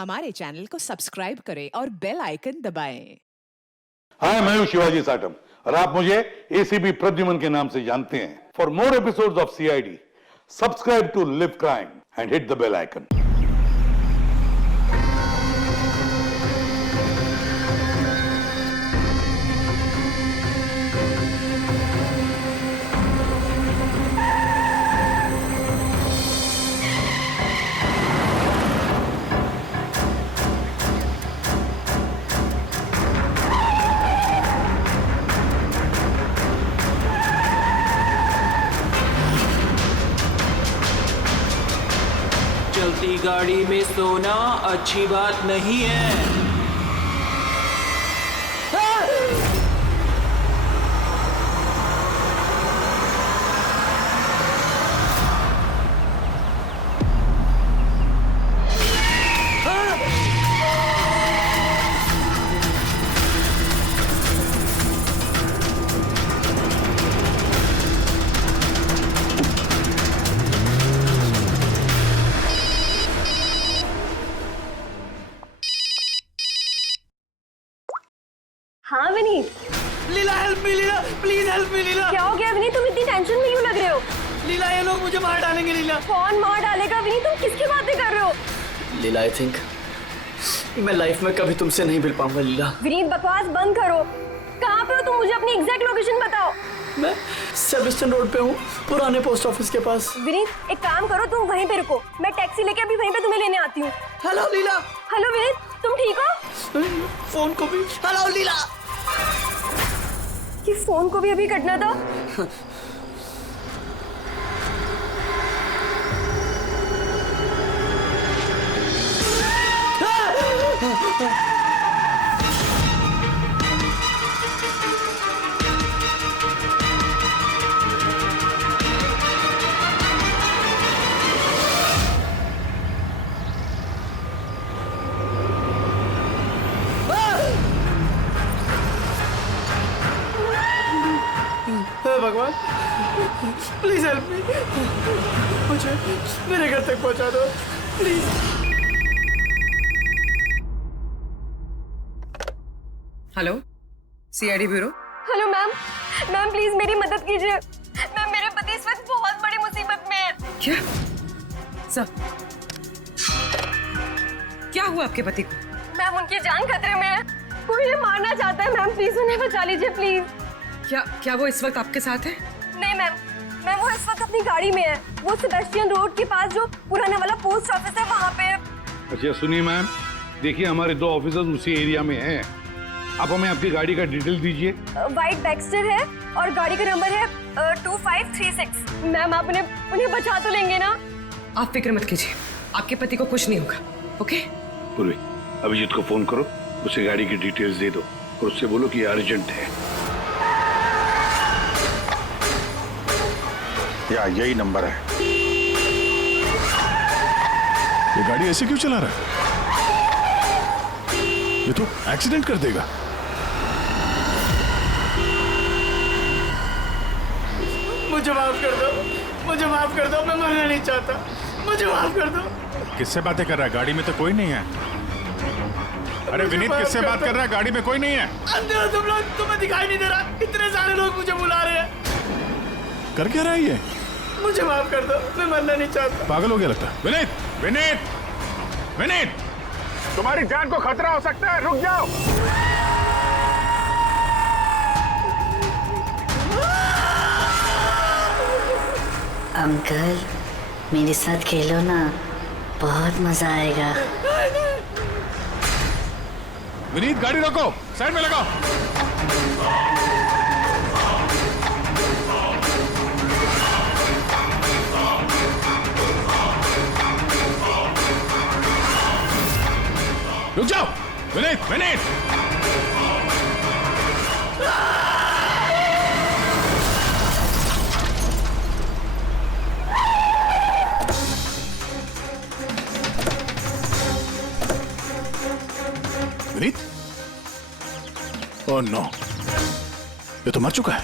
हमारे चैनल को सब्सक्राइब करें और बेल आइकन दबाएं। हाय, मैं हूं शिवाजी साटम और आप मुझे एसीपी प्रद्युमन के नाम से जानते हैं। For more episodes of CID, subscribe to live crime and hit the bell icon. चलती गाड़ी में सोना अच्छी बात नहीं है। हाँ Vineet. Leela help me, Leela please help me. Leela क्या हो गया विनीत, तुम इतनी टेंशन में क्यों लग रहे हो? लीला ये लोग मुझे मार डालेंगे। लीला कौन मार डालेगा विनीत, तुम किसकी बातें कर रहे हो? लीला आई थिंक मैं लाइफ में कभी तुमसे नहीं मिल पाऊंगा। लीला विनीत बकवास बंद करो। कहाँ पे हो तुम, मुझे अपनी एग्जैक्ट लोकेशन बताओ। मैं सेबेस्टियन रोड पे हूँ, पुराने पोस्ट ऑफिस के पास। विनीत एक काम करो, तुम वहीं पे रुको, मैं टैक्सी लेके अभी वहीं पे तुम्हें लेने आती हूँ। हेलो लीला। हेलो विनीत, तुम ठीक हो? फोन को भी हेलो लीला। ये फोन को भी अभी कटना था। भगवान प्लीज हेल्प मी, मुझे मेरे घर तक पहुंचा दो please. Hello, CID bureau. Hello ma'am, ma'am please मेरी मदद कीजिए। मैम मेरे पति इस वक्त बहुत बड़ी मुसीबत में है। क्या सब क्या हुआ आपके पति को? मैम उनकी जान खतरे में है, कोई उन्हें मारना चाहता है। मैम प्लीज उन्हें बचा लीजिए प्लीज। क्या वो इस वक्त आपके साथ है? नहीं मैम, वो इस वक्त अपनी गाड़ी में है। वो सेबेस्टियन रोड के पास जो पुराना वाला पोस्ट ऑफिस है वहाँ पे। अच्छा सुनिए मैम, देखिए हमारे दो ऑफिसर्स उसी एरिया में हैं। आप हमें आपकी गाड़ी का डिटेल दीजिए। वाइट बैक्स्टर है और गाड़ी का नंबर है 2536। मैम आप उन्हें बचा तो लेंगे ना? आप फिक्र मत कीजिए, आपके पति को कुछ नहीं होगा। ओके पूर्वी, अभिजीत को फोन करो, उसे गाड़ी की डिटेल्स दे दो और उससे बोलो कि अर्जेंट है। या यही नंबर है। ये गाड़ी ऐसे क्यों चला रहा है? ये तो एक्सीडेंट कर देगा। मुझे माफ कर दो, मुझे माफ कर दो, मैं मरना नहीं चाहता, मुझे माफ कर दो। किससे बातें कर रहा है? गाड़ी में तो कोई नहीं है। अरे विनीत किससे बात कर रहा है? गाड़ी में कोई नहीं है। अंधे हो तुम लोग, तुम्हें दिखाई नहीं दे रहा? इतने सारे लोग मुझे बुला रहे हैं। कर क्या रहा है ये? मुझे माफ कर दो, मैं मरना नहीं चाहता। पागल हो गया लगता है। विनीत, विनीत, विनीत, तुम्हारी जान को खतरा हो सकता है, रुक जाओ। अंकल मेरे साथ खेलो ना, बहुत मजा आएगा। विनीत गाड़ी रोको, साइड में लगाओ। रुक जाओ विनीत, विनीत। विनीत, ओह नो, ये तो मर चुका है।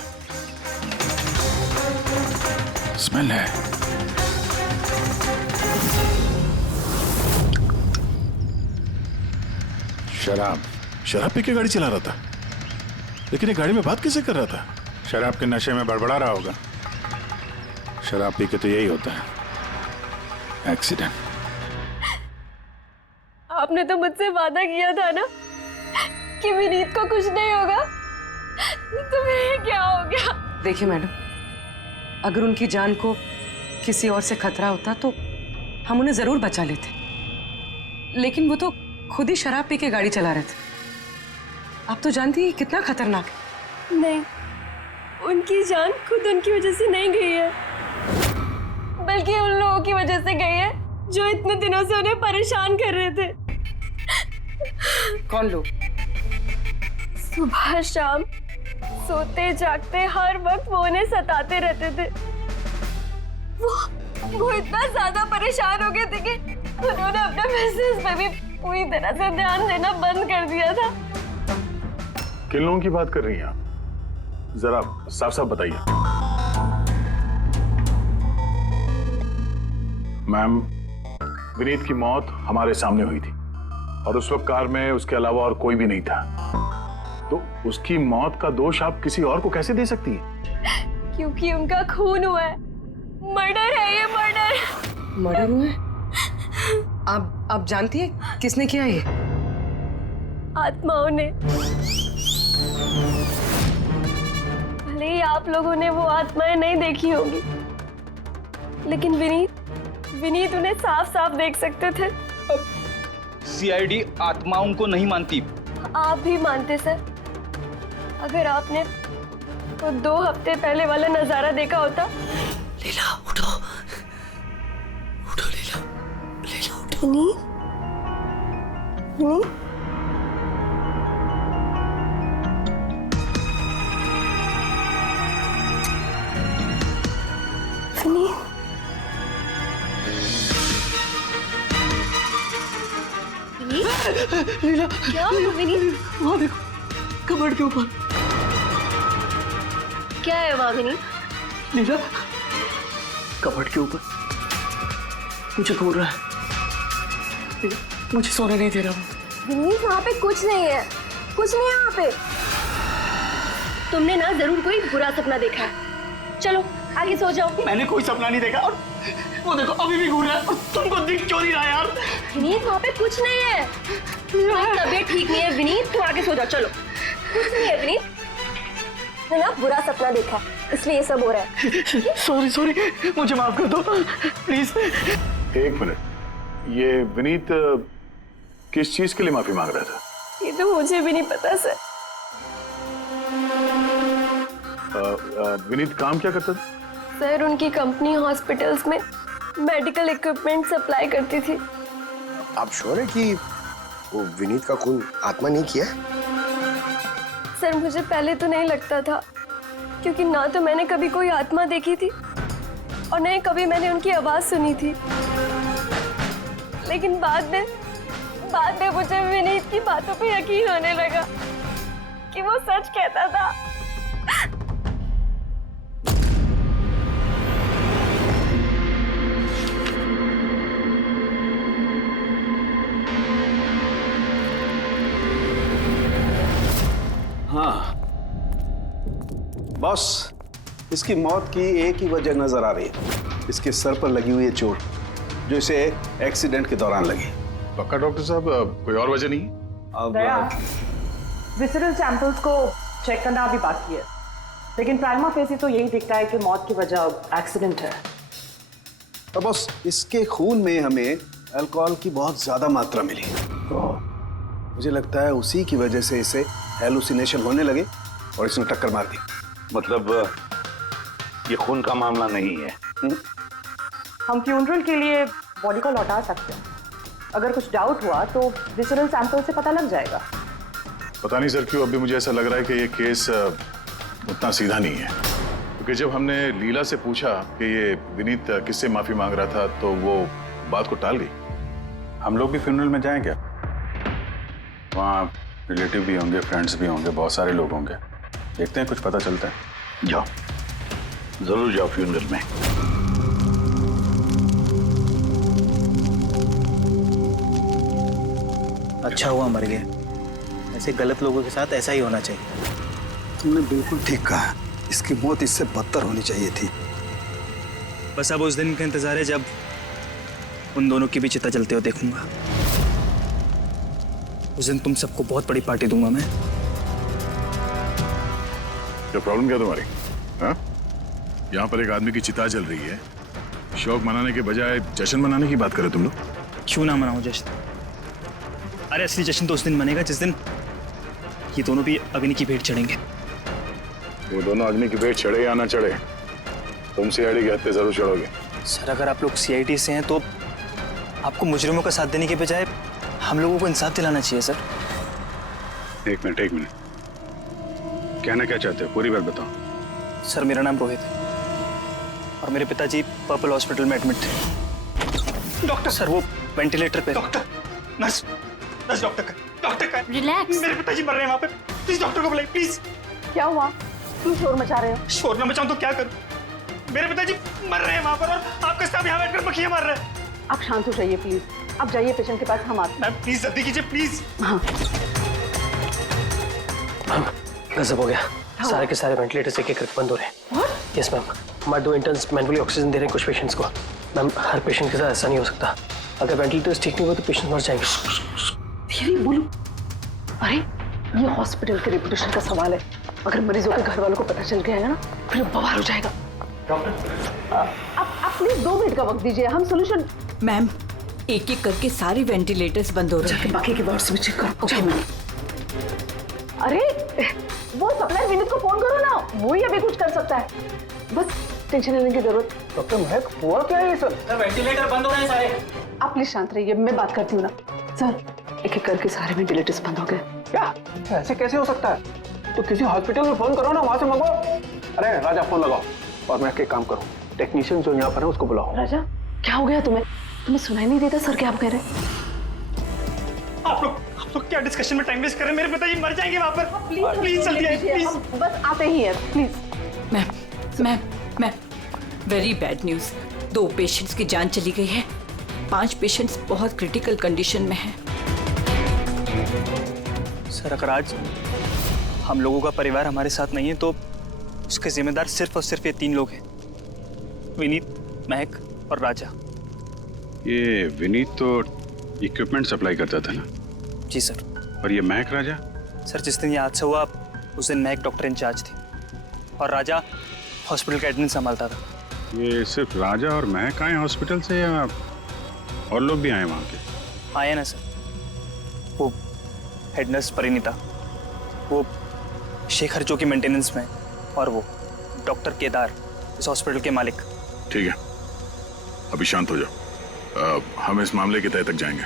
स्मेल है। शराब पी के गाड़ी चला रहा था, लेकिन ये गाड़ी में बात कैसे कर रहा था? शराब के नशे में बड़बड़ा रहा होगा। शराब पी के तो यही होता है, एक्सीडेंट। आपने तो मुझसे वादा किया था ना कि विनीत को कुछ नहीं होगा, तो फिर क्या हो गया? देखिए मैडम, अगर उनकी जान को किसी और से खतरा होता तो हम उन्हें जरूर बचा लेते, लेकिन वो तो खुद ही शराब पी के गाड़ी चला रहे थे। आप तो जानती हैं कितना खतरनाक है। नहीं, उनकी जान खुद उनकी वजह से नहीं गई है, बल्कि उन लोगों की वजह से गई है जो इतने दिनों से उन्हें परेशान कर रहे थे। कौन लोग? सुबह शाम सोते जागते हर वक्त वो उन्हें सताते रहते थे। वो इतना ज्यादा परेशान हो गए थे कि उन्होंने अपने बिजनेस पे भी पूरी तरह से ध्यान देना बंद कर दिया था। किन लोगों की बात कर रही हैं आप? जरा साफ साफ बताइए। मैम, विनीत की मौत हमारे सामने हुई थी और उस वक्त कार में उसके अलावा और कोई भी नहीं था, तो उसकी मौत का दोष आप किसी और को कैसे दे सकती हैं? क्योंकि उनका खून हुआ है। मर्डर है ये, मर्डर। मर्डर हुआ है? आप जानती हैं किसने किया ये? आत्माओं ने। भले ही आप लोगों ने वो आत्माएं नहीं देखी होंगी, लेकिन विनीत उन्हें साफ साफ देख सकते थे। सीआईडी आत्माओं को नहीं मानती। आप भी मानते सर। अगर आपने तो 2 हफ्ते पहले वाला नजारा देखा होता। लीला उठो, उठो लीला, लीला उठो। विनीत, विनीत, लीला, क्या हुआ विनीत? वहाँ देखो, कबर्ड के ऊपर। क्या है वहाँ विनीत? लीला, कबर्ड के ऊपर मुझे घूर रहा है। लीला, मुझे सोने नहीं दे रहा वो। विनीत, वहाँ पे कुछ नहीं है, कुछ नहीं है वहाँ पे। तुमने ना जरूर कोई बुरा सपना देखा है। चलो आगे सो जाओ। मैंने कोई सपना नहीं देखा, और वो देखो अभी भी घूर रहा है, और तुमको दिख क्यों नहीं रहा यार? विनीत, वहाँ पे कुछ नहीं है। तुम्हारी तबीयत ठीक नहीं है विनीत, तुम आगे सो जाओ। चलो, कुछ नहीं है विनीत। मैंने ना बुरा सपना देखा, इसलिए ये सब हो रहा है। सॉरी सॉरी, मुझे माफ कर दो प्लीज। एक मिनट, ये विनीत किस चीज के लिए माफी मांग रहा था? ये तो मुझे भी नहीं पता सर। विनीत काम क्या करता था? सर, उनकी कंपनी हॉस्पिटल्स में मेडिकल इक्विपमेंट सप्लाई करती थी। आप श्योर है कि वो विनीत का खून आत्मा नहीं किया? सर, मुझे पहले तो नहीं लगता था, क्योंकि ना तो मैंने कभी कोई आत्मा देखी थी और न ही कभी मैंने उनकी आवाज सुनी थी। लेकिन बाद में मुझे विनीत की बातों पे यकीन होने लगा कि वो सच कहता था। हाँ बॉस, इसकी मौत की एक ही वजह नजर आ रही है, इसके सर पर लगी हुई है चोट, जो इसे एक्सीडेंट के दौरान लगी। पक्का डॉक्टर साहब, कोई और वजह नहीं? अब विसरल सैंपल्स को चेक करना अभी बाकी है, लेकिन प्राइमा फेसी तो यही दिखता है कि मौत की वजह एक्सीडेंट है। तो बॉस, इसके खून में हमें अल्कोहल की बहुत ज्यादा मात्रा मिली, तो मुझे लगता है उसी की वजह से इसे हेलुसिनेशन होने लगे और इसने टक्कर मार दी। मतलब ये खून का मामला नहीं है। हम फ्यूनरल के लिए बॉडी को लौटा सकते हैं। अगर कुछ डाउट हुआ तो विसरल सैंपल से पता लग जाएगा। पता नहीं सर क्यों अभी मुझे ऐसा लग रहा है कि ये केस उतना सीधा नहीं है, क्योंकि जब हमने लीला से पूछा कि ये विनीत किससे माफी मांग रहा था तो वो बात को टाल गई। हम लोग भी फ्यूनरल में जाएं क्या? वहाँ रिलेटिव भी होंगे, फ्रेंड्स भी होंगे, बहुत सारे लोग होंगे, देखते हैं कुछ पता चलता है। जाओ, जरूर जाओ फ्यूनरल में। अच्छा हुआ मर गए, ऐसे गलत लोगों के साथ ऐसा ही होना चाहिए। तुमने बिल्कुल ठीक कहा, इसकी मौत इससे बदतर होनी चाहिए थी। बस अब उस दिन का इंतजार है जब उन दोनों की भी चिता जलते हुए देखूंगा। उस दिन तुम सबको बहुत बड़ी पार्टी दूंगा मैं। क्या प्रॉब्लम क्या तुम्हारी? हाँ? यहाँ पर एक आदमी की चिता जल रही है, शौक मनाने के बजाय जश्न मनाने की बात करो तुम लोग। क्यों ना मनाऊं जश्न? अरे असली जश्न तो उस दिन मनेगा जिस दिन ये दोनों भी अग्नि की भेंट चढ़ेंगे। वो दोनों अग्नि की भेंट चढ़े या ना चढ़े, तुम सीआईडी के हत्थे जरूर चढ़ोगे। सर अगर आप लोग सीआईडी से हैं तो आपको मुजरिमों का साथ देने के बजाय हम लोगों को इंसाफ दिलाना चाहिए सर। एक मिनट, कहना क्या चाहते हो? पूरी बात बताओ। सर मेरा नाम रोहित है और मेरे पिताजी पर्पल हॉस्पिटल में एडमिट थे। डॉक्टर सर वो वेंटिलेटर पे। डॉक्टर, नर्स डॉक्टर का रिलैक्स। मेरे पिताजी मर रहे हैं वहाँ पे, प्लीज डॉक्टर को बुलाइए प्लीज। क्या हुआ? क्यों शोर मचा रहे हो? शोर ना मचाऊं तो क्या करूं? मेरे पिताजी मर रहे हैं वहाँ पर और आपका स्टाफ यहाँ बैठकर मक्खियाँ मार रहा है। आप शांत हो जाइए प्लीज। आप जाइए पेशेंट के पास, हम आते हैं। मैम प्लीज जल्दी कीजिए प्लीज। हाँ गजब हो गया, सारे के सारे वेंटिलेटर्स एक एक करके बंद हो रहे हैं। यस मैम, हमारे 2 इंटर्न्स मैनुअली ऑक्सीजन दे रहे हैं कुछ पेशेंट्स को। मैम हर पेशेंट के साथ ऐसा नहीं हो सकता, अगर वेंटिलेटर्स ठीक नहीं हुआ तो पेशेंट मर जाएंगे। धीरे बोलो। अरे ये हॉस्पिटल के रेपुटेशन का सवाल है, अगर मरीजों के घर वालों को पता चल गया है ना फिर बवाल हो जाएगा। डॉक्टर आप प्लीज 2 मिनट का वक्त दीजिए, हम सोल्यूशन। मैम एक एक करके सारे वेंटिलेटर्स बंद हो रहे हैं। बाकी के वार्ड्स में चेक करो। Okay ma'am. अरे वो सप्लायर विनीत को फोन करो ना, वो ही अभी कुछ कर सकता है। बस टेंशन लेने की जरूरत। डॉक्टर महक हुआ क्या है सर? वेंटिलेटर बंद हो रहे हैं सारे। आप प्लीज शांत रहिए, मैं बात करती हूँ ना। सर एक एक करके सारे वेंटिलेटर्स बंद हो गए। क्या ऐसे कैसे हो सकता है? तो किसी हॉस्पिटल में फोन करो ना, वहां से मंगवाओ। अरे राजा फोन लगाओ और मैं एक काम करूँ, टेक्नीशियन जो यहाँ पर है उसको बुलाओ। राजा क्या हो गया तुम्हें? तुम्हें सुनाई नहीं देता सर क्या आप कह रहे हैं? आप लोग क्या डिस्कशन में टाइम वेस्ट कर रहे हैं? मेरे पिताजी मर जाएंगे वहाँ पर। प्लीज जल्दी आइए प्लीज। बस आते ही हैं please. Ma'am very bad news. 2 patients की जान चली गई है, 5 पेशेंट्स बहुत क्रिटिकल कंडीशन में हैं। सर अगर आज हम लोगों का परिवार हमारे साथ नहीं है तो उसके जिम्मेदार सिर्फ और सिर्फ ये 3 लोग हैं, विनीत, महक और राजा। ये विनीत तो इक्विपमेंट सप्लाई करता था ना? जी सर। और ये महक राजा? सर जिस दिन ये हादसा हुआ उस दिन महक डॉक्टर इंचार्ज थी और राजा हॉस्पिटल का एडमिन संभालता था। ये सिर्फ राजा और महक आए हॉस्पिटल से या और लोग भी आए वहाँ के? आए ना सर, वो हेड नर्स परिणीता, वो शेखर जो कि मेंटेनेंस में, और वो डॉक्टर केदार इस हॉस्पिटल के मालिक। ठीक है, अभी शांत हो जाओ। हम इस मामले के तह तक जाएंगे।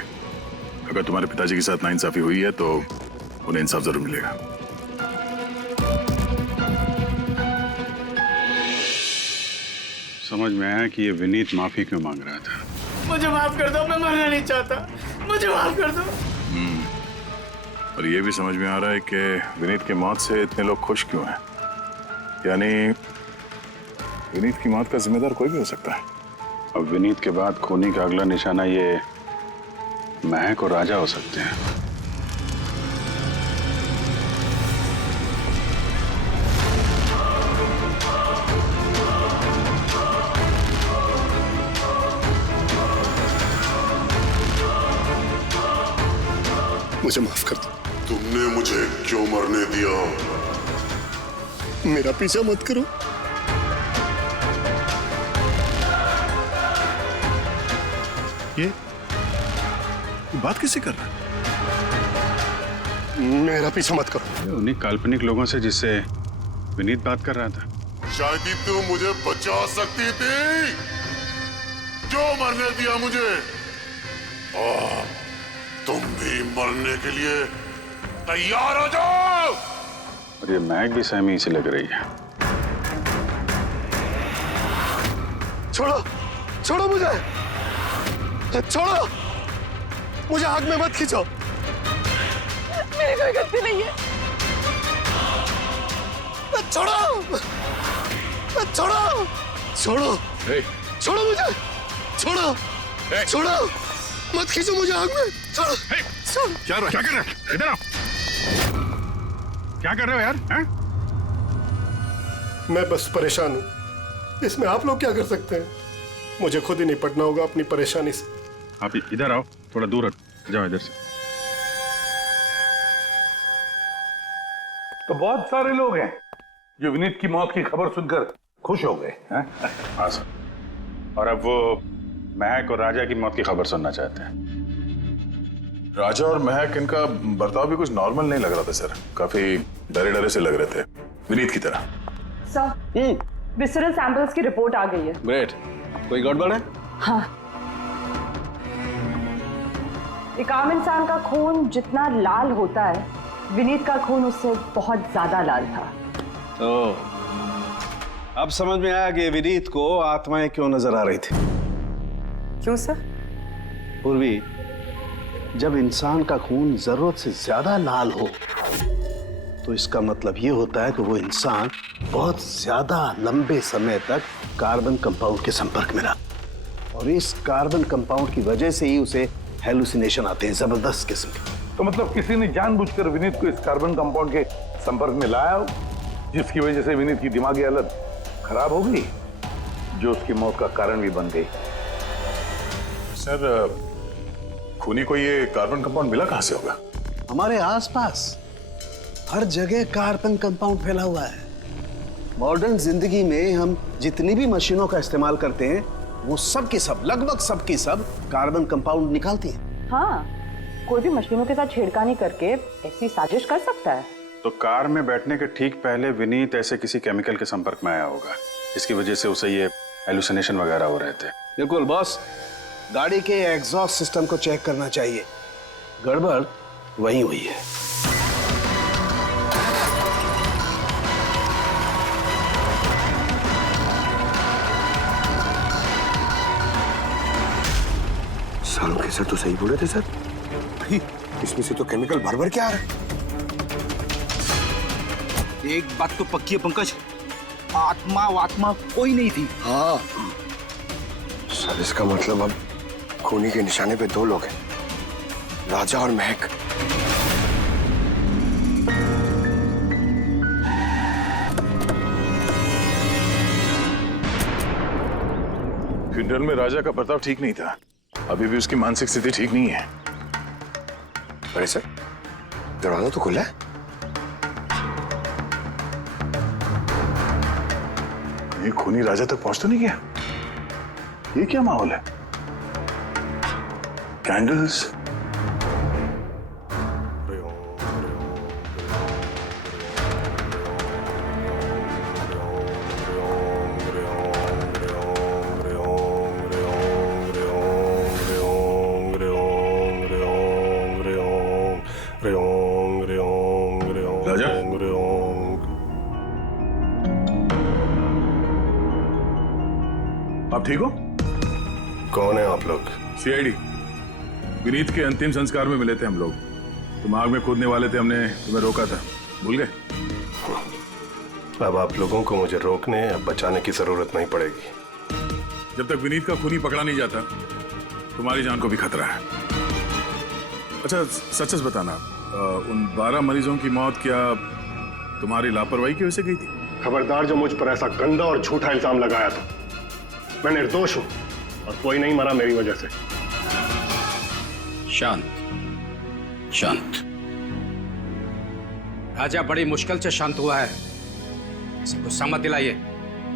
अगर तुम्हारे पिताजी के साथ नाइंसाफी हुई है तो उन्हें इंसाफ जरूर मिलेगा। समझ में आया कि ये विनीत माफी क्यों मांग रहा था। मुझे माफ कर दो, मैं मरना नहीं चाहता, मुझे माफ कर दो। और ये भी समझ में आ रहा है कि विनीत की मौत से इतने लोग खुश क्यों हैं। यानी विनीत की मौत का जिम्मेदार कोई भी हो सकता है। अब विनीत के बाद खूनी का अगला निशाना ये महक और राजा हो सकते हैं। मुझे माफ कर दो। तुमने मुझे क्यों मरने दिया? मेरा पीछा मत करो। ये बात किससे कर रहा है? मेरा पीछा मत करो। उन्हीं काल्पनिक लोगों से जिससे विनीत बात कर रहा था। शायद ही तू मुझे बचा सकती थी, जो मरने दिया मुझे। तुम भी मरने के लिए तैयार हो जाओ। और ये महक भी सहमी से लग रही है। छोड़ो, छोड़ो मुझे, छोड़ो मुझे, आग में मत खींचो। मेरी कोई गलती नहीं है। छोड़ो, छोड़ो, छोड़ो, छोड़ो मुझे, छोड़ो, छोड़ो, मत खींचो मुझे आग में। छोड़ो, क्या कर रहा है? इधर आओ। क्या कर रहे हो यार? हैं? मैं बस परेशान हूँ, इसमें आप लोग क्या कर सकते हैं? मुझे खुद ही निपटना होगा अपनी परेशानी से। आप इधर आओ, थोड़ा दूर हट जाओ इधर से। तो बहुत सारे लोग हैं जो विनीत की मौत की खबर सुनकर खुश हो गए हैं। हाँ सर, और अब वो महक और राजा की मौत की खबर सुनना चाहते हैं। राजा और महक, इनका बर्ताव भी कुछ नॉर्मल नहीं लग रहा था सर। काफी डरे डरे से लग रहे थे, विनीत की तरह। सर, विसरल सैंपल्स की रिपोर्ट आ गई है। ग्रेट। कोई गड़बड़ है? हाँ, एक आम इंसान का खून जितना लाल होता है, विनीत का खून उससे बहुत ज्यादा लाल था। ओह, अब समझ में आया कि विनीत को आत्माएं क्यों नजर आ रही थी। क्यों सर? पूर्वी, जब इंसान का खून जरूरत से ज्यादा लाल हो तो इसका मतलब ये होता है कि वो इंसान बहुत ज्यादा लंबे समय तक कार्बन कंपाउंड के संपर्क में रहा, और इस कार्बन कंपाउंड की वजह से ही उसे हेलुसिनेशन आते हैं, जबरदस्त किस्म के। तो मतलब किसी ने जानबूझकर विनीत को इस कार्बन कंपाउंड के संपर्क में लाया हो, जिसकी वजह से विनीत की दिमागी हालत खराब हो गई, जो उसकी मौत का कारण भी बन गई। सर, खूनी को ये कार्बन कंपाउंड मिला कहां से होगा? हमारे आसपास हर जगह कार्बन कंपाउंड फैला हुआ है। मॉडर्न जिंदगी में हम जितनी भी मशीनों का इस्तेमाल करते हैं, वो सब की सब, लगभग सब की सब कार्बन कंपाउंड निकालती हैं। हाँ, कोई भी मशीनों के साथ छेड़खानी करके ऐसी साजिश कर सकता है। तो कार में बैठने के ठीक पहले विनीत ऐसे किसी केमिकल के संपर्क में आया होगा, इसकी वजह से उसे ये हेलुसिनेशन वगैरह हो रहे थे। बिल्कुल बॉस, गाड़ी के एग्जॉस्ट सिस्टम को चेक करना चाहिए, गड़बड़ वही हुई है। सालों के सर तो सही बोले थे सर, इसमें से तो केमिकल भर भर के आ रहा है। एक बात तो पक्की है पंकज, आत्मा कोई नहीं थी। हाँ सर, इसका मतलब अब खूनी के निशाने पे दो लोग हैं, राजा और महक। फ्यूनरल में राजा का बर्ताव ठीक नहीं था, अभी भी उसकी मानसिक स्थिति ठीक नहीं है। अरे सर, दरवाजा तो खुला है। ये खूनी राजा तक पहुंच तो नहीं गया? ये क्या माहौल है? कैंडल्स, राजा, आप ठीक हो? कौन है आप लोग? सीआईडी। विनीत के अंतिम संस्कार में मिले थे हम लोग, तुम आग में कूदने वाले थे, हमने तुम्हें रोका था, भूल गए? अब आप लोगों को मुझे रोकने या बचाने की जरूरत नहीं पड़ेगी। जब तक विनीत का खूनी पकड़ा नहीं जाता, तुम्हारी जान को भी खतरा है। अच्छा सच सच बताना, उन 12 मरीजों की मौत क्या तुम्हारी लापरवाही की वजह से गई थी? खबरदार जो मुझ पर ऐसा गंदा और झूठा इल्जाम लगाया तो। मैं निर्दोष हूं और कोई नहीं मरा मेरी वजह से। शांत शांत। राजा बड़ी मुश्किल से शांत हुआ है, इसे गुस्सा मत दिलाइए।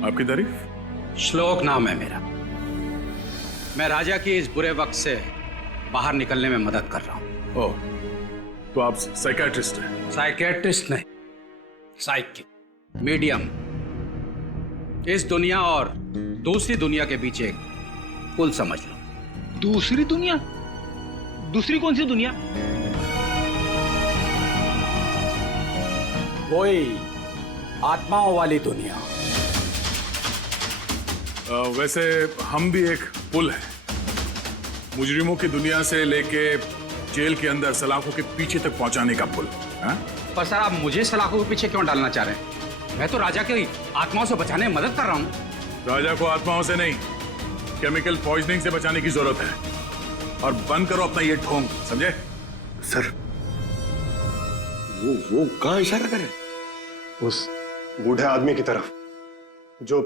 आपकी तारीफ? श्लोक नाम है मेरा। मैं राजा की इस बुरे वक्त से बाहर निकलने में मदद कर रहा हूं। ओह, तो आप साइकियाट्रिस्ट हैं? साइकियाट्रिस्ट नहीं, साइकिक, मीडियम। इस दुनिया और दूसरी दुनिया के बीच एक पुल समझ लो। दूसरी दुनिया? दूसरी कौन सी दुनिया? वही आत्माओं वाली दुनिया। वैसे हम भी एक पुल है, मुजरिमों की दुनिया से लेके जेल के अंदर सलाखों के पीछे तक पहुंचाने का पुल। पर सर, आप मुझे सलाखों के पीछे क्यों डालना चाह रहे हैं? मैं तो राजा की आत्माओं से बचाने में मदद कर रहा हूं। राजा को आत्माओं से नहीं, केमिकल पॉइजनिंग से बचाने की जरूरत है। और बंद करो अपना ये ढोंग, समझे? सर, वो कहाँ इशारा करे? उस बूढ़े आदमी की तरफ जो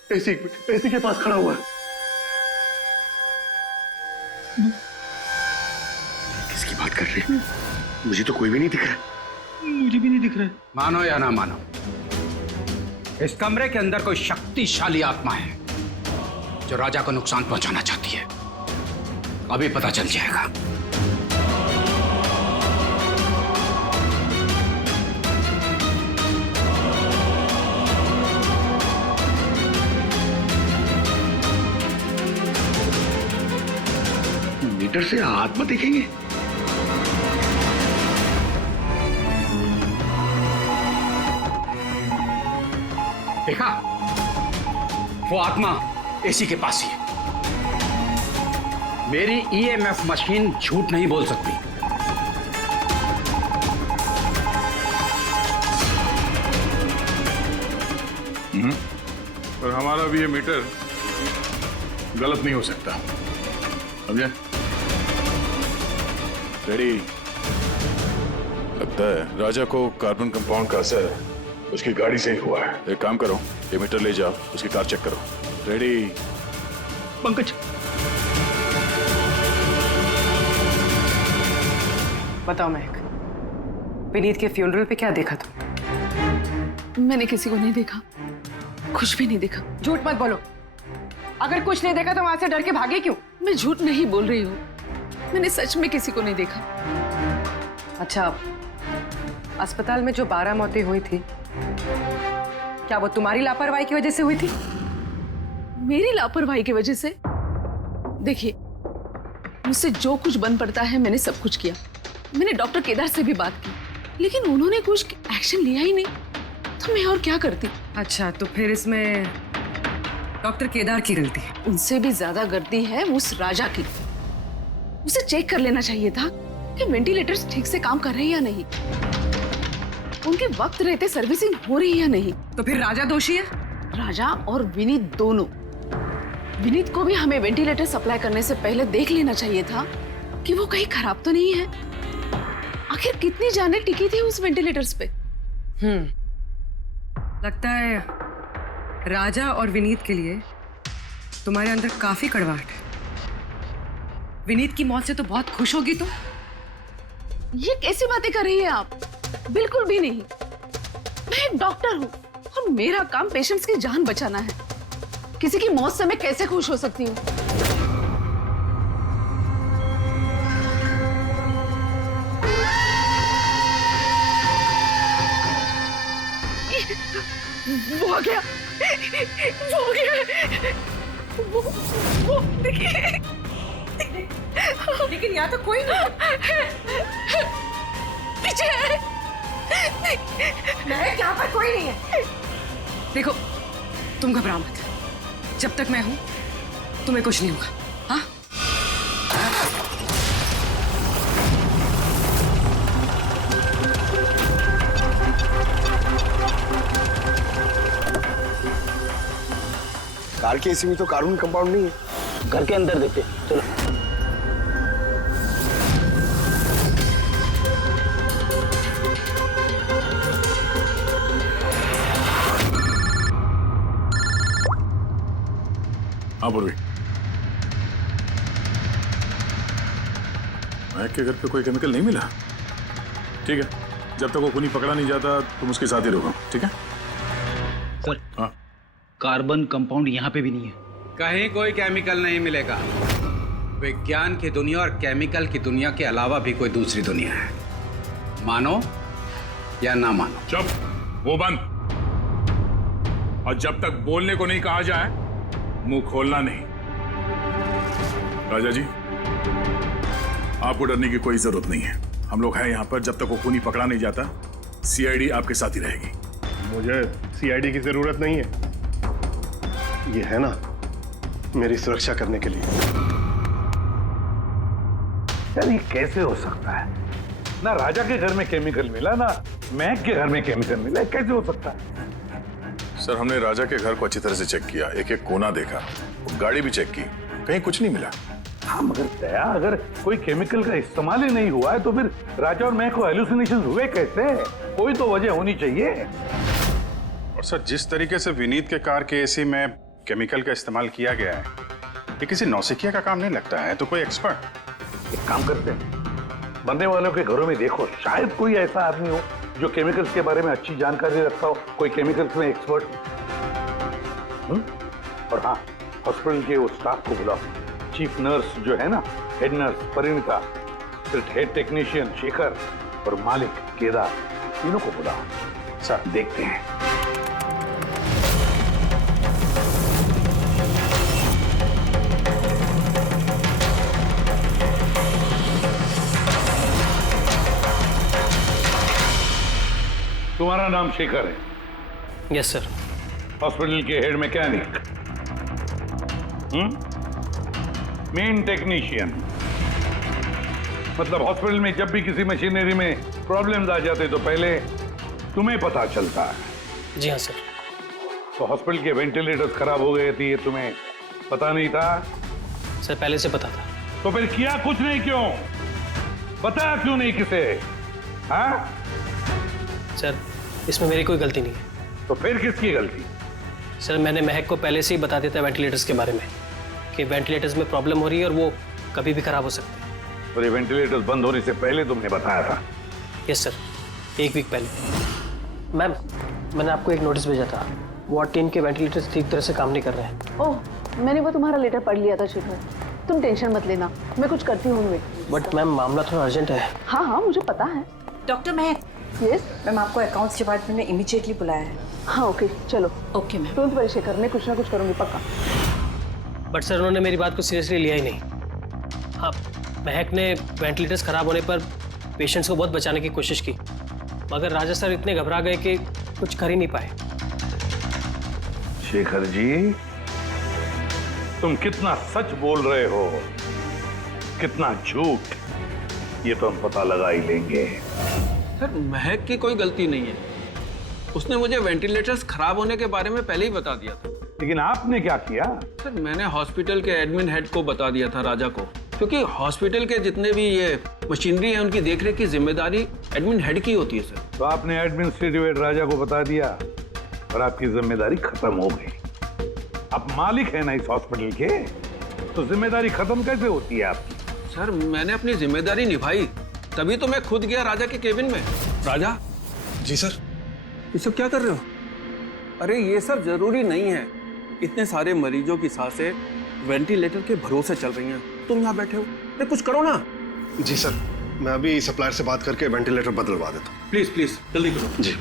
एसी के पास खड़ा हुआ है। किसकी बात कर रहे हैं? मुझे तो कोई भी नहीं दिख रहा। मुझे भी नहीं दिख रहा है। मानो या ना मानो, इस कमरे के अंदर कोई शक्तिशाली आत्मा है जो राजा को नुकसान पहुंचाना चाहती है। अभी पता चल जाएगा। मीटर से आत्मा देखेंगे? देखा, वो आत्मा एसी के पास ही है। मेरी ईएमएफ मशीन झूठ नहीं बोल सकती। पर हमारा भी ये मीटर गलत नहीं हो सकता, समझे? रेडी? लगता है राजा को कार्बन कंपाउंड का असर उसकी गाड़ी से ही हुआ है। एक काम करो, ये मीटर ले जाओ, उसकी कार चेक करो। रेडी? पंकज, बताओ महक, विनीत के फ्यूनरल पे क्या देखा तुम? मैंने किसी को नहीं देखा, कुछ भी नहीं देखा। झूठ मत बोलो। अगर कुछ नहीं देखा तो वहां से डर के भागे क्यों? मैं झूठ नहीं बोल रही हूँ, मैंने सच में किसी को नहीं देखा। अच्छा, अस्पताल में जो 12 मौतें हुई थी, क्या वो तुम्हारी लापरवाही की वजह से हुई थी? मेरी लापरवाही की वजह से? देखिए, मुझसे जो कुछ बन पड़ता है मैंने सब कुछ किया। मैंने डॉक्टर केदार से भी बात की, लेकिन उन्होंने कुछ एक्शन लिया ही नहीं, तो मैं और क्या करती? अच्छा, तो फिर इसमें डॉक्टर केदार की गलती है? उनसे भी ज्यादा गलती है उस राजा की। उसे चेक कर लेना चाहिए था कि वेंटिलेटर्स ठीक से काम कर रहे हैं या नहीं, उनके वक्त रहते सर्विसिंग हो रही है या नहीं। तो फिर राजा दोषी है? राजा और विनीत दोनों। विनीत को भी हमें वेंटिलेटर सप्लाई करने से पहले देख लेना चाहिए था कि वो कहीं खराब तो नहीं है। आखिर कितनी जानें टिकी थी उस वेंटिलेटर्स पे? लगता है राजा और विनीत के लिए तुम्हारे अंदर काफी कड़वाहट है। विनीत की मौत से तो बहुत खुश होगी तुम। ये कैसी बातें कर रही है आप? बिल्कुल भी नहीं। मैं एक डॉक्टर हूँ और मेरा काम पेशेंट्स की जान बचाना है। किसी की मौत से मैं कैसे खुश हो सकती हूँ? वो आ गया, वो आ गया, वो देखिए। लेकिन यहाँ तो कोई नहीं। पीछे यहाँ पर कोई नहीं है। देखो, तुम घबराओ मत। जब तक मैं हूं तुम्हें कुछ नहीं होगा। हाँ? कार के एसी में तो कार्बन कंपाउंड नहीं है। घर के अंदर देखते, चलो। हाँ पूर्वी, महक के घर पे कोई केमिकल नहीं मिला? ठीक है, जब तक वो खूनी पकड़ा नहीं जाता तुम उसके साथ ही रहो, ठीक है? सर, हाँ, कार्बन कंपाउंड यहाँ पे भी नहीं है। कहीं कोई केमिकल नहीं मिलेगा। विज्ञान की दुनिया और केमिकल की दुनिया के अलावा भी कोई दूसरी दुनिया है। मानो या ना मानो। चुप, वो बंद। और जब तक बोलने को नहीं कहा जाए मुंह खोलना नहीं। राजा जी, आपको डरने की कोई जरूरत नहीं है। हम लोग हैं यहाँ पर। जब तक वो खूनी पकड़ा नहीं जाता सीआईडी आपके साथ ही रहेगी। मुझे सीआईडी की जरूरत नहीं है, ये है ना मेरी सुरक्षा करने के लिए। यार ये कैसे हो सकता है? ना राजा के घर में केमिकल मिला, ना महक के घर में केमिकल मिला, कैसे हो सकता है? सर, हमने राजा के घर को अच्छी तरह से चेक किया, एक एक कोना देखा, गाड़ी भी चेक की, कहीं कुछ नहीं मिला। हाँ मगर दया, अगर कोई केमिकल का इस्तेमाल ही नहीं हुआ है तो फिर राजा और मैं को हेलुसिनेशन हुए कैसे? कोई तो वजह होनी चाहिए। और सर, जिस तरीके से विनीत के कार के एसी में केमिकल का इस्तेमाल किया गया है, ये किसी नौसिखिया का काम नहीं लगता है। तो कोई एक्सपर्ट। एक काम करते हैं, बनने वालों के घरों में देखो, शायद कोई ऐसा आदमी हो जो केमिकल्स के बारे में अच्छी जानकारी रखता हो, कोई केमिकल्स में एक्सपर्ट। और हाँ, हॉस्पिटल के वो स्टाफ को बुलाओ। चीफ नर्स जो है ना, हेड नर्स परिणीता, फिर हेड टेक्नीशियन शेखर और मालिक केदार, तीनों को बुलाओ। सर देखते हैं। तुम्हारा नाम शेखर है? Yes sir. हॉस्पिटल के हेड मैकेनिक, मेन टेक्नीशियन, मतलब हॉस्पिटल में जब भी किसी मशीनरी में प्रॉब्लम्स आ जाते तो पहले तुम्हें पता चलता है। जी हाँ सर। तो हॉस्पिटल के वेंटिलेटर्स खराब हो गए थे, ये तुम्हें पता नहीं था? सर पहले से पता था। तो फिर किया कुछ नहीं क्यों? बताया क्यों नहीं किसे? हाँ सर, इसमें मेरी कोई गलती नहीं है। तो फिर किसकी गलती? सर मैंने महक को पहले से ही बता दिया था वेंटिलेटर्स के बारे में, कि वेंटिलेटर्स में प्रॉब्लम हो रही है और वो कभी भी खराब हो सकते हैं। और ये वेंटिलेटर्स बंद होने से पहले तुमने बताया था? यस सर, 1 वीक पहले। मैम, मैंने आपको एक नोटिस भेजा था, वार्ड 3 के वेंटिलेटर्स ठीक तरह से काम नहीं कर रहे हैं। ओह, मैंने वो तुम्हारा लेटर पढ़ लिया था शेखर, तुम टेंशन मत लेना, मैं कुछ करती हूँ। बट मैम मामला थोड़ा अर्जेंट है। हाँ हाँ मुझे पता है। डॉक्टर महक। यस मैम, आपको अकाउंट्स डिपार्टमेंट में इमीडिएटली बुलाया है। हाँ ओके चलो। Okay ma'am. Don't worry Shekhar, मैं कुछ ना कुछ करूँगी पक्का। बट सर उन्होंने मेरी बात को सीरियसली लिया ही नहीं। हाँ, महक ने वेंटिलेटर्स खराब होने पर पेशेंट्स को बहुत बचाने की कोशिश की, मगर राजा सर इतने घबरा गए कि कुछ कर ही नहीं पाए। शेखर जी, तुम कितना सच बोल रहे हो, कितना झूठ, ये तो हम पता लगा ही लेंगे। सर महक की कोई गलती नहीं है, उसने मुझे वेंटिलेटर्स खराब होने के बारे में पहले ही बता दिया था। लेकिन आपने क्या किया? सर मैंने हॉस्पिटल के एडमिन हेड को बता दिया था, राजा को, क्योंकि हॉस्पिटल के जितने भी ये मशीनरी है उनकी देखरेख की जिम्मेदारी एडमिन हेड की होती है सर। तो आपने एडमिनिस्ट्रेटिव हेड राजा को बता दिया और आपकी जिम्मेदारी खत्म हो गई। आप मालिक है ना इस हॉस्पिटल के, तो जिम्मेदारी खत्म कैसे होती है आपकी? सर मैंने अपनी जिम्मेदारी निभाई, तभी तो मैं खुद गया राजा के केबिन में। राजा। जी सर। ये सब क्या कर रहे हो? अरे ये सब जरूरी नहीं है, इतने सारे मरीजों की सांसें वेंटिलेटर के भरोसे चल रही हैं, तुम यहाँ बैठे हो, अरे कुछ करो ना। जी सर, मैं अभी सप्लायर से बात करके वेंटिलेटर बदलवा देता हूँ। प्लीज प्लीज जल्दी करो। जी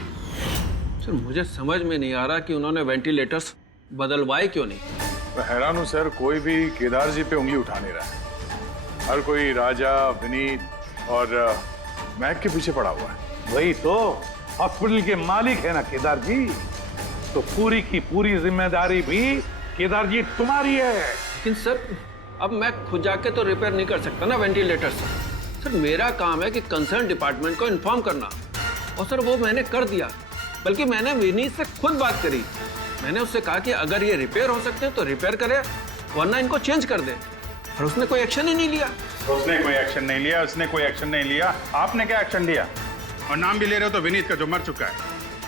सर मुझे समझ में नहीं आ रहा कि उन्होंने वेंटिलेटर्स बदलवाए क्यों नहीं। मैं हैरान हूँ सर, कोई भी केदार जी पे उंगली उठा नहीं रहा है। हर कोई राजा, विनीत और महक के पीछे पड़ा हुआ है। वही तो, हॉस्पिटल के मालिक है ना केदार जी, तो पूरी की पूरी जिम्मेदारी भी केदार जी तुम्हारी है। लेकिन सर अब मैं खुद जाके तो रिपेयर नहीं कर सकता ना वेंटिलेटर्स। सर मेरा काम है कि कंसर्न डिपार्टमेंट को इन्फॉर्म करना, और सर वो मैंने कर दिया। बल्कि मैंने विनीत से खुद बात करी, मैंने उससे कहा कि अगर ये रिपेयर हो सकते हैं तो रिपेयर करे, वरना इनको चेंज कर दे, और उसने कोई एक्शन ही नहीं लिया। उसने कोई एक्शन नहीं लिया, उसने कोई एक्शन नहीं लिया। आपने क्या एक्शन लिया? और नाम भी ले रहे हो तो विनीत का जो मर चुका है,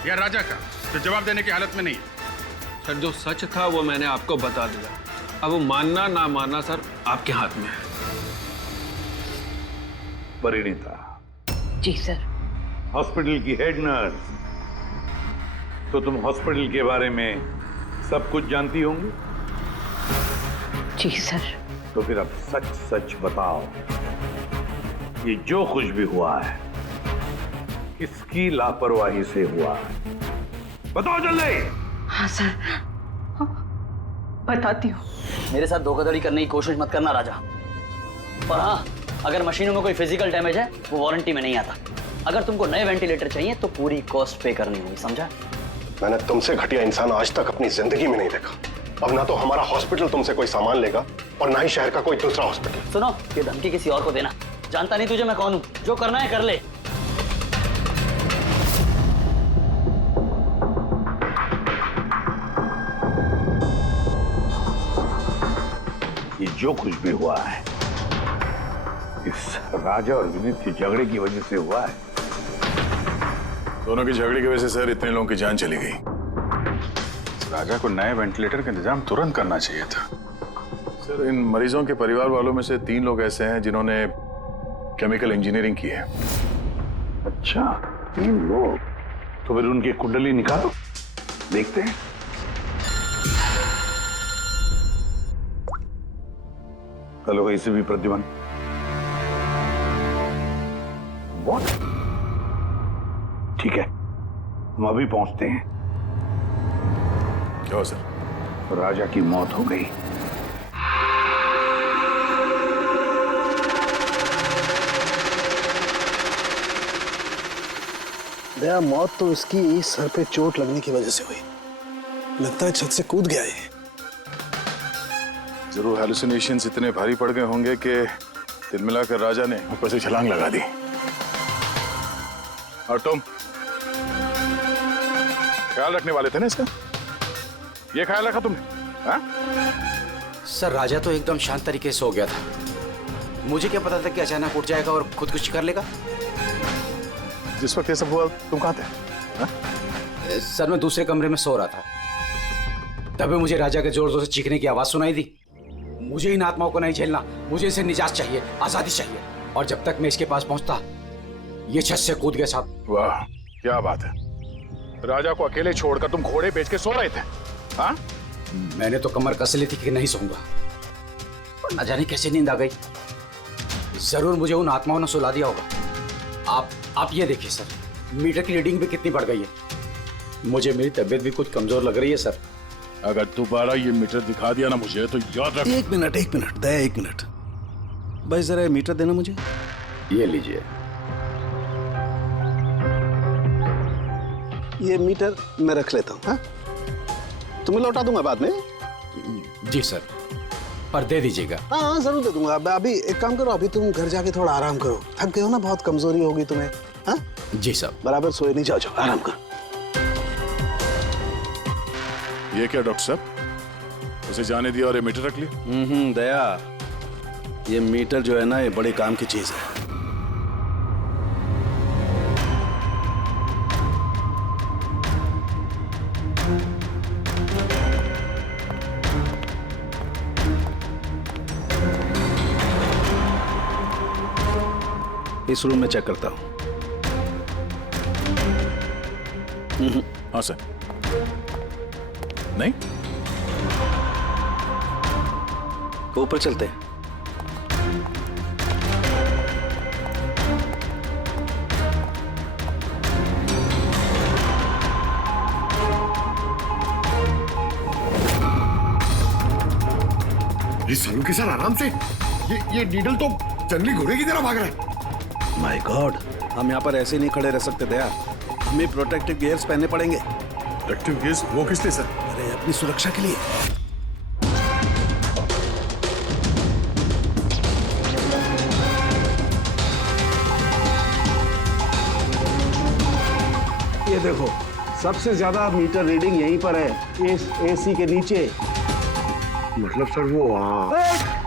या राजा का जो जवाब देने की हालत में नहीं है। सर जो सच था वो मैंने आपको बता दिया, अब वो मानना ना मानना सर आपके हाथ में है। परिणीता। जी सर। हॉस्पिटल की हेड नर्स, तो तुम हॉस्पिटल के बारे में सब कुछ जानती होंगी? जी सर। तो फिर अब सच सच बताओ, ये जो कुछ भी हुआ है किसकी लापरवाही से हुआ है? बताओ जल्दी। हाँ सर, बताती हूँ। मेरे साथ धोखाधड़ी करने की कोशिश मत करना राजा। और हाँ, अगर मशीनों में कोई फिजिकल डैमेज है वो वारंटी में नहीं आता। अगर तुमको नए वेंटिलेटर चाहिए तो पूरी कॉस्ट पे करनी होगी, समझा? मैंने तुमसे घटिया इंसान आज तक अपनी जिंदगी में नहीं देखा। अब ना तो हमारा हॉस्पिटल तुमसे कोई सामान लेगा और ना ही शहर का कोई दूसरा हॉस्पिटल। सुनो, ये धमकी किसी और को देना, जानता नहीं तुझे मैं कौन हूँ, जो करना है कर ले। ये जो कुछ भी हुआ है इस राजा और विनीत के झगड़े की वजह से हुआ है। दोनों की झगड़े की वजह से सर इतने लोगों की जान चली गई। राजा को नए वेंटिलेटर का इंतजाम तुरंत करना चाहिए था। सर इन मरीजों के परिवार वालों में से 3 लोग ऐसे हैं जिन्होंने केमिकल इंजीनियरिंग की है। अच्छा 3 लोग, तो फिर उनकी कुंडली निकालो, देखते हैं। Hello ACP Pradyuman. What? ठीक है, हम अभी पहुंचते हैं। क्या हो सर? राजा की मौत हो गई। दया, मौत तो इसकी सर पे चोट लगने की वजह से हुई। लगता है छत से कूद गया है। जरूर हेलुसिनेशंस इतने भारी पड़ गए होंगे कि दिल मिलाकर राजा ने ऊपर से छलांग लगा दी। और तुम ख्याल रखने वाले थे ना इसका? ये ख्याल रखा तुमने? हाँ? सर राजा तो एकदम शांत तरीके से हो गया था। मुझे क्या पता था कि अचानक उठ जाएगा और खुदकुशी कर लेगा। जिस वक्त ये सब हुआ तुम कहाँ थे? हाँ? सर मैं दूसरे कमरे में सो रहा था, तभी मुझे राजा के जोर जोर से चीखने की आवाज सुनाई दी। मुझे इन आत्माओं को नहीं झेलना, मुझे इसे निजात चाहिए, आजादी चाहिए। और जब तक मैं इसके पास पहुंचता, ये छत से कूद गया साहब। वाह क्या बात है, राजा को अकेले छोड़कर तुम घोड़े बेच के सो रहे थे? हाँ? मैंने तो कमर कस ली थी कि नहीं सोऊंगा, पर न जाने कैसे नींद आ गई। जरूर मुझे उन आत्माओं ने सुला दिया होगा। आप ये देखिए सर, मीटर की रीडिंग भी कितनी बढ़ गई है। मुझे मेरी तबीयत भी कुछ कमजोर लग रही है सर। अगर दोबारा ये मीटर दिखा दिया ना मुझे तो याद रख। एक मिनट दया, 1 मिनट भाई, जरा मीटर देना मुझे। ये लीजिए। ये मीटर मैं रख लेता हूँ। हाँ? तुम्हें लौटा दूंगा बाद में। जी सर, पर दे दीजिएगा। हाँ जरूर दे दूंगा। अभी एक काम करो, अभी तुम घर जाके थोड़ा आराम करो, थक गए हो ना, बहुत कमजोरी होगी तुम्हें। हाँ? जी सर। बराबर सोए नहीं, जाओ आराम करो। ये क्या डॉक्टर साहब, उसे जाने दिया और ये मीटर रख लिया? दया, ये मीटर जो है ना, ये बड़े काम की चीज है। इस रूम में चेक करता हूं। हाँ सर। नहीं, ऊपर चलते हैं। ये सालू के सर आराम से, ये नीडल तो जंगली घोड़े की तरह भाग रहा है। माय गॉड, हम यहाँ पर ऐसे नहीं खड़े रह सकते दया, हमें प्रोटेक्टिव गियर्स पहनने पड़ेंगे। Protective gears? वो किस लिए सर? अरे अपनी सुरक्षा के लिए। ये देखो, सबसे ज्यादा मीटर रीडिंग यहीं पर है, इस एसी के नीचे। मतलब सर वो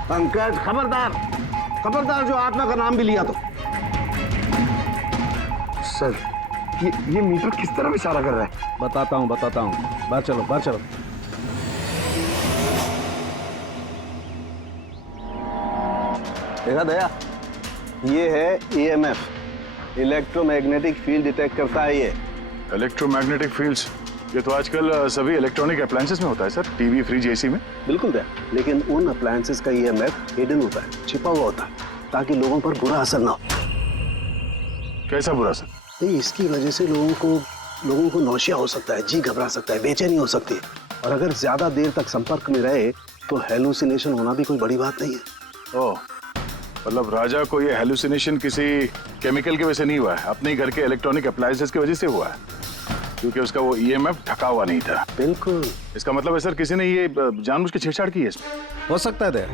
पंकज, खबरदार जो आत्मा का नाम भी लिया तो। सर ये मीटर किस तरह इशारा कर रहा है? बताता हूँ। बाहर चलो। देखा दया, ये है EMF, इलेक्ट्रोमैग्नेटिक फील्ड डिटेक्ट करता है ये। इलेक्ट्रोमैग्नेटिक फील्ड्स, ये तो आजकल सभी इलेक्ट्रॉनिक अप्लायंसेस में होता है सर, टीवी, फ्रिज, एसी में। बिल्कुल दया, लेकिन उन अप्लायंसेस का EMF हिडन होता है, छिपा हुआ होता है, ताकि लोगों पर बुरा असर ना हो। कैसा बुरा असर? इसकी वजह से लोगों को नौशिया हो सकता है, जी घबरा सकता है, बेचैनी हो सकती है, और अगर ज्यादा देर तक संपर्क में रहे तो हेलुसिनेशन होना भी कोई बड़ी बात नहीं है। ओह, मतलब राजा को ये हेलुसिनेशन किसी केमिकल की वजह से नहीं हुआ है, अपने घर के इलेक्ट्रॉनिक अप्लायंसेस की वजह से हुआ है, क्योंकि उसका वो EMF ढका हुआ नहीं था। बिल्कुल। इसका मतलब है सर किसी ने ये जानबूझ के छेड़छाड़ की है इसमें? हो सकता है दया,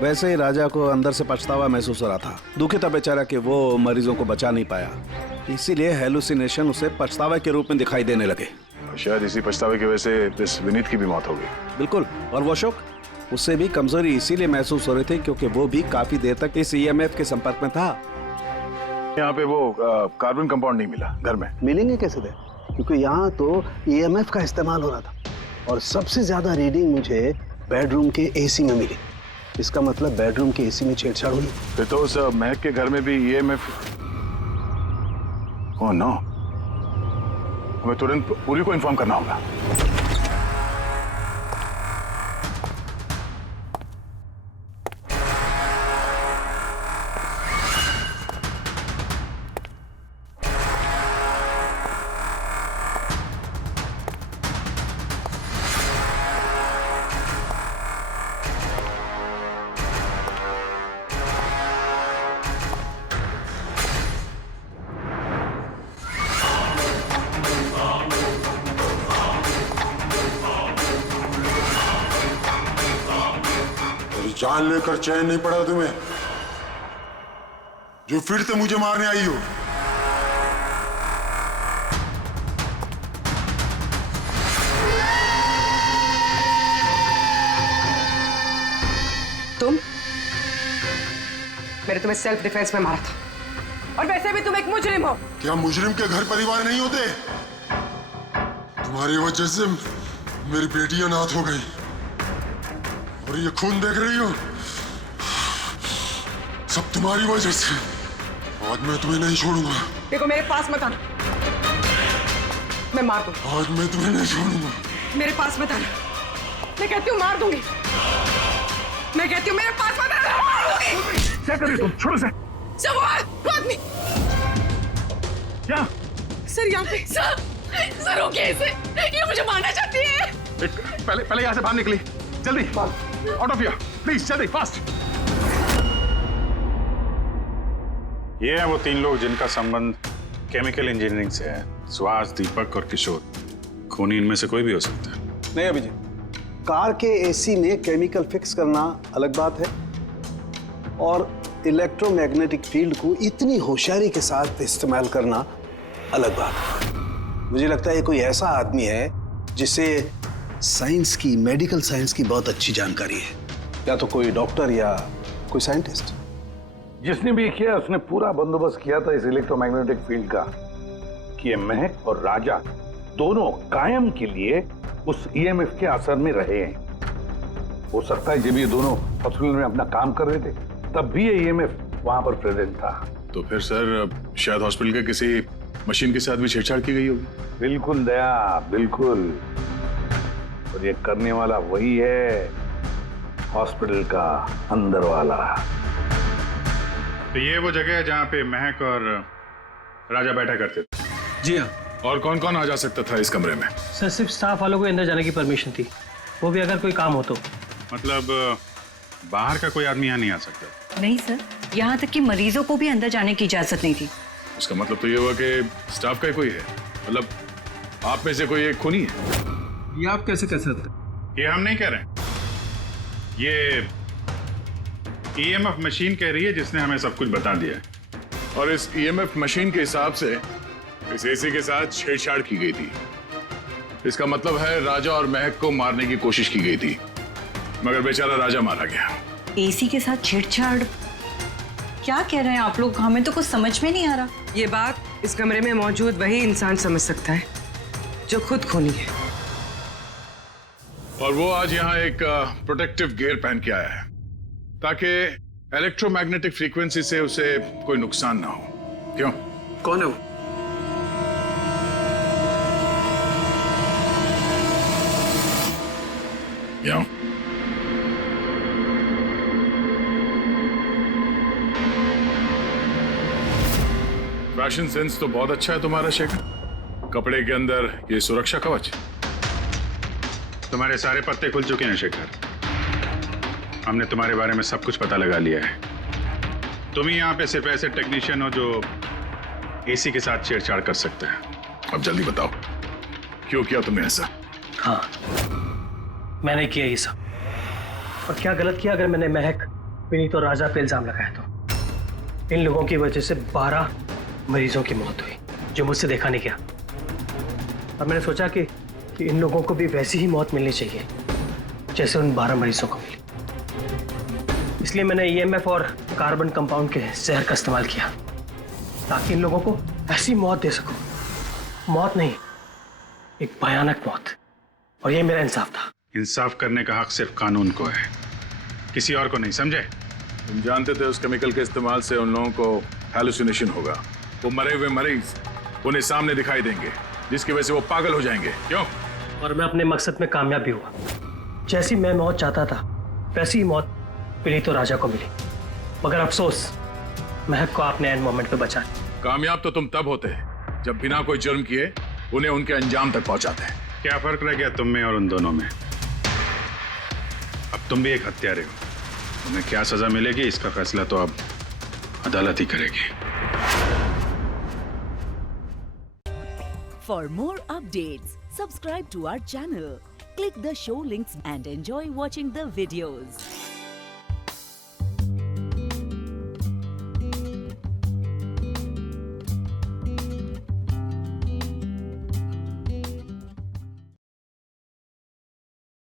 वैसे ही राजा को अंदर से पछतावा महसूस हो रहा था, दुखी था बेचारा कि वो मरीजों को बचा नहीं पाया, इसीलिए हेलुसिनेशन उसे पछतावा के रूप में दिखाई देने लगे। शायद इसी पछतावे की वजह से इस विनीत की भी मौत हो गई। बिल्कुल। और वो अशोक, उससे भी कमजोरी इसीलिए महसूस हो रही थी क्योंकि वो भी काफी देर तक इस ईएमएफ के संपर्क में था। यहाँ पे वो कार्बन कंपाउंड नहीं मिला घर में। मिलेंगे कैसे थे? क्योंकि यहाँ तो ईएमएफ का इस्तेमाल हो रहा था और सबसे ज्यादा रीडिंग मुझे बेडरूम के एसी में मिली। इसका मतलब बेडरूम के एसी में छेड़छाड़ हुई। फिर तो उस महक के घर में भी ईएमएफ। ओह नो, हमें तुरंत पूरी को इन्फॉर्म करना होगा। जान लेकर चैन नहीं पड़ा तुम्हें, जो फिर से मुझे मारने आई हो। तुम? मैंने तुम्हें सेल्फ डिफेंस में मारा था और वैसे भी तुम एक मुजरिम हो। क्या मुजरिम के घर परिवार नहीं होते? तुम्हारी वजह से मेरी बेटी अनाथ हो गई और ये खून देख रही हो, सब तुम्हारी वजह से। आज मैं तुम्हें नहीं छोड़ूंगा। देखो मेरे पास मत आना, मैं मार दूंगा। आज मैं तुम्हें नहीं छोड़ूंगा। मेरे पास मत आना, मैं कहती हूँ मार दूंगी। मैं कहती हूँ मेरे पास मत आना, मार दूंगी। क्या कर रही तुम? छोड़ो से। सवाल आदमी। क्या? सर यहाँ पे। सर रोकिए इसे, ये मुझे मारना चाहती है। पहले यहाँ से बाहर निकली, जल्दी आउट ऑफ हियर प्लीज, जल्दी फास्ट। ये हैं वो 3 लोग जिनका संबंध केमिकल इंजीनियरिंग से है। सुहास, दीपक और किशोर। खूनी इनमें से कोई भी हो सकता है। नहीं अभिजीत, कार के एसी में केमिकल फिक्स करना अलग बात है और इलेक्ट्रोमैग्नेटिक फील्ड को इतनी होशियारी के साथ इस्तेमाल करना अलग बात है। मुझे लगता है ये कोई ऐसा आदमी है जिसे साइंस की, मेडिकल साइंस की बहुत अच्छी जानकारी है, या तो कोई डॉक्टर या कोई साइंटिस्ट। जिसने भी किया उसने पूरा बंदोबस्त किया था इस इलेक्ट्रोमैग्नेटिक फील्ड का कि ये महक और राजा दोनों कायम के लिए उस ईएमएफ के असर में रहे हैं। हो सकता है जब ये दोनों हॉस्पिटल में अपना काम कर रहे थे तब भी ये ईएमएफ वहां पर प्रेजेंट था। तो फिर सर शायद हॉस्पिटल के किसी मशीन के साथ भी छेड़छाड़ की गई होगी। बिल्कुल दया, बिल्कुल। और ये करने वाला वही है, हॉस्पिटल का अंदर वाला। तो ये वो जगह है जहाँ पे महक और राजा बैठा करते थे। जी हाँ। और कौन कौन आ जा सकता था इस कमरे में? सर सिर्फ स्टाफ वालों को अंदर जाने की परमिशन थी, वो भी अगर कोई काम हो तो। मतलब बाहर का कोई आदमी यहाँ नहीं आ सकता? नहीं सर, यहाँ तक कि मरीजों को भी अंदर जाने की इजाजत नहीं थी। उसका मतलब तो ये हुआ कि स्टाफ का ही कोई है, मतलब आप में से कोई एक खूनी है। ये आप कैसे कह सकते? ये हम नहीं कह रहे हैं, ये ईएमएफ मशीन कह रही है जिसने हमें सब कुछ बता दिया है। और इस ईएमएफ मशीन के हिसाब से इस एसी के साथ छेड़छाड़ की गई थी। इसका मतलब है राजा और महक को मारने की कोशिश की गई थी, मगर बेचारा राजा मारा गया। एसी के साथ छेड़छाड़? क्या कह रहे हैं आप लोग? हमें तो कुछ समझ में नहीं आ रहा। ये बात इस कमरे में मौजूद वही इंसान समझ सकता है जो खुद खूनी है। और वो आज यहाँ एक प्रोटेक्टिव गियर पहन के आया है ताकि इलेक्ट्रोमैग्नेटिक फ्रीक्वेंसी से उसे कोई नुकसान ना हो। क्यों? कौन है वो? यहाँ फैशन सेंस तो बहुत अच्छा है तुम्हारा शेखर। कपड़े के अंदर ये सुरक्षा कवच। तुम्हारे सारे पत्ते खुल चुके हैं शेखर। हमने तुम्हारे बारे में सब कुछ पता लगा लिया है। तुम ही यहाँ पे सिर्फ ऐसे टेक्नीशियन हो जो एसी के साथ छेड़छाड़ कर सकते हैं। अब जल्दी बताओ, क्यों किया तुमने ऐसा? हाँ, मैंने किया ये सब। और क्या गलत किया अगर मैंने महक, विनीत और राजा पे इल्जाम लगाया तो? इन लोगों की वजह से 12 मरीजों की मौत हुई जो मुझसे देखा नहीं गया। और मैंने सोचा कि इन लोगों को भी वैसी ही मौत मिलनी चाहिए जैसे उन 12 मरीजों को मिली। इसलिए मैंने ईएमएफ और कार्बन कंपाउंड के जहर का इस्तेमाल किया ताकि इन लोगों को ऐसी मौत दे सकूं। मौत नहीं, एक भयानक मौत। और ये मेरा इंसाफ था। इंसाफ करने का हक सिर्फ कानून को है, किसी और को नहीं, समझे? तुम जानते थे उस केमिकल के इस्तेमाल से उन लोगों को हैलुसिनेशन होगा। वो मरे हुए मरीज उन्हें सामने दिखाई देंगे, जिसकी वजह से वो पागल हो जाएंगे। क्यों? और मैं अपने मकसद में कामयाब भी हुआ। जैसी मैं मौत चाहता था वैसी ही मौत विनीत और राजा को मिली। मगर अफसोस, महक को आपने एंड मोमेंट पे बचा लिया। कामयाब तो तुम तब होते हैं जब बिना कोई जुर्म किए उन्हें उनके अंजाम तक पहुंचाते हैं। क्या फर्क रह गया तुम में और उन दोनों में? अब तुम भी एक हत्यारे हो। तुम्हें क्या सजा मिलेगी इसका फैसला तो अब अदालत ही करेगी। For more updates, subscribe to our channel, click the show links and enjoy watching the videos.